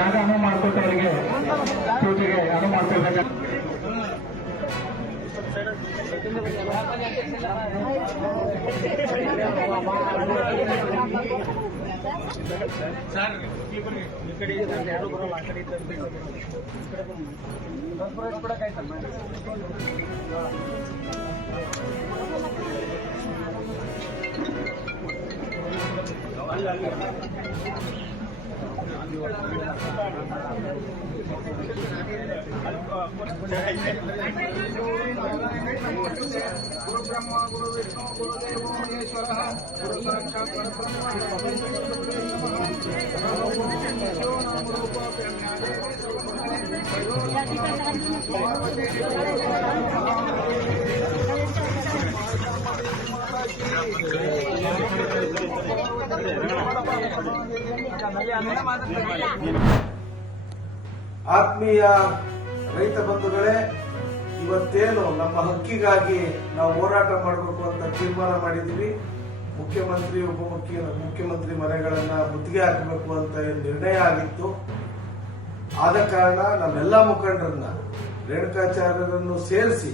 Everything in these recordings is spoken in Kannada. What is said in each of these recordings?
ಜಾಗ ಅನುವು ಮಾಡಿಕೊಟ್ಟವರಿಗೆ ಸೂಟಿಗೆ ಅನುವು ಮಾಡಿಕೊಡ್ಬೇಕು. ಸರ್ ಈ ಕಡೆ ಎರಡು ಬರೋಲ್ಲ, ಆ ಕಡೆ ಗುರು ಬ್ರಹ್ಮ ಗುರು ವಿಷ್ಣು ಗುರುದೇವೋ ಮಹೇಶ್ವರಃ ಗುರು ಸಾಕ್ಷಾತ್ ಪರಬ್ರಹ್ಮ ಆತ್ಮೀಯ ರೈತ ಬಂಧುಗಳೇ, ಇವತ್ತೇನು ನಮ್ಮ ಹಕ್ಕಿಗಾಗಿ ನಾವು ಹೋರಾಟ ಮಾಡಬೇಕು ಅಂತ ತೀರ್ಮಾನ ಮಾಡಿದ್ದೀವಿ. ಮುಖ್ಯಮಂತ್ರಿ ಮುಖ್ಯಮಂತ್ರಿ ಮನೆಗಳನ್ನ ಮುತ್ತಿಗೆ ಹಾಕಬೇಕು ಅಂತ ನಿರ್ಣಯ ಆಗಿತ್ತು. ಆದ ಕಾರಣ ನಮ್ಮೆಲ್ಲ ಮುಖಂಡರನ್ನ, ರೇಣುಕಾಚಾರ್ಯರನ್ನು ಸೇರಿಸಿ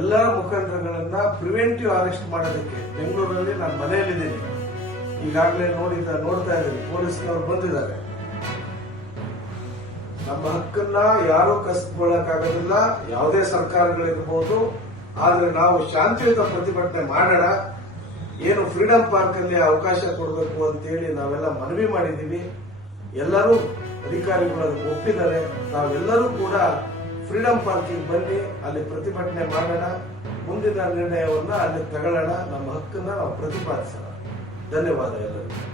ಎಲ್ಲ ಮುಖಂಡರುಗಳನ್ನ ಪ್ರಿವೆಂಟಿವ್ ಅರೆಸ್ಟ್ ಮಾಡೋದಕ್ಕೆ ಬೆಂಗಳೂರಲ್ಲಿ ನಾನು ಮನೆಯಲ್ಲಿದ್ದೀನಿ. ಈಗಾಗಲೇ ನೋಡ್ತಾ ಇದ್ದೀನಿ, ಪೊಲೀಸ್ನವರು ಬಂದಿದ್ದಾರೆ. ನಮ್ಮ ಹಕ್ಕನ್ನ ಯಾರೂ ಕಸ್ಕೊಳ್ಳಕ್ಕಾಗೋದಿಲ್ಲ, ಯಾವುದೇ ಸರ್ಕಾರಗಳಿರ್ಬೋದು. ಆದ್ರೆ ನಾವು ಶಾಂತಿಯುತ ಪ್ರತಿಭಟನೆ ಮಾಡೋಣ. ಏನು ಫ್ರೀಡಂ ಪಾರ್ಕ್ ಅಲ್ಲಿ ಅವಕಾಶ ಕೊಡಬೇಕು ಅಂತೇಳಿ ನಾವೆಲ್ಲ ಮನವಿ ಮಾಡಿದ್ದೀವಿ. ಎಲ್ಲರೂ ಅಧಿಕಾರಿಗಳು ಅದಕ್ಕೆ ಒಪ್ಪಿದ್ದಾರೆ. ನಾವೆಲ್ಲರೂ ಕೂಡ ಫ್ರೀಡಂ ಪಾರ್ಕಿಗೆ ಬನ್ನಿ, ಅಲ್ಲಿ ಪ್ರತಿಭಟನೆ ಮಾಡೋಣ. ಮುಂದಿನ ನಿರ್ಣಯವನ್ನ ಅಲ್ಲಿ ತಗೊಳ್ಳೋಣ. ನಮ್ಮ ಹಕ್ಕನ್ನ ನಾವು ಪ್ರತಿಪಾದಿಸೋಣ. ಧನ್ಯವಾದ ಎಲ್ಲರಿಗೂ.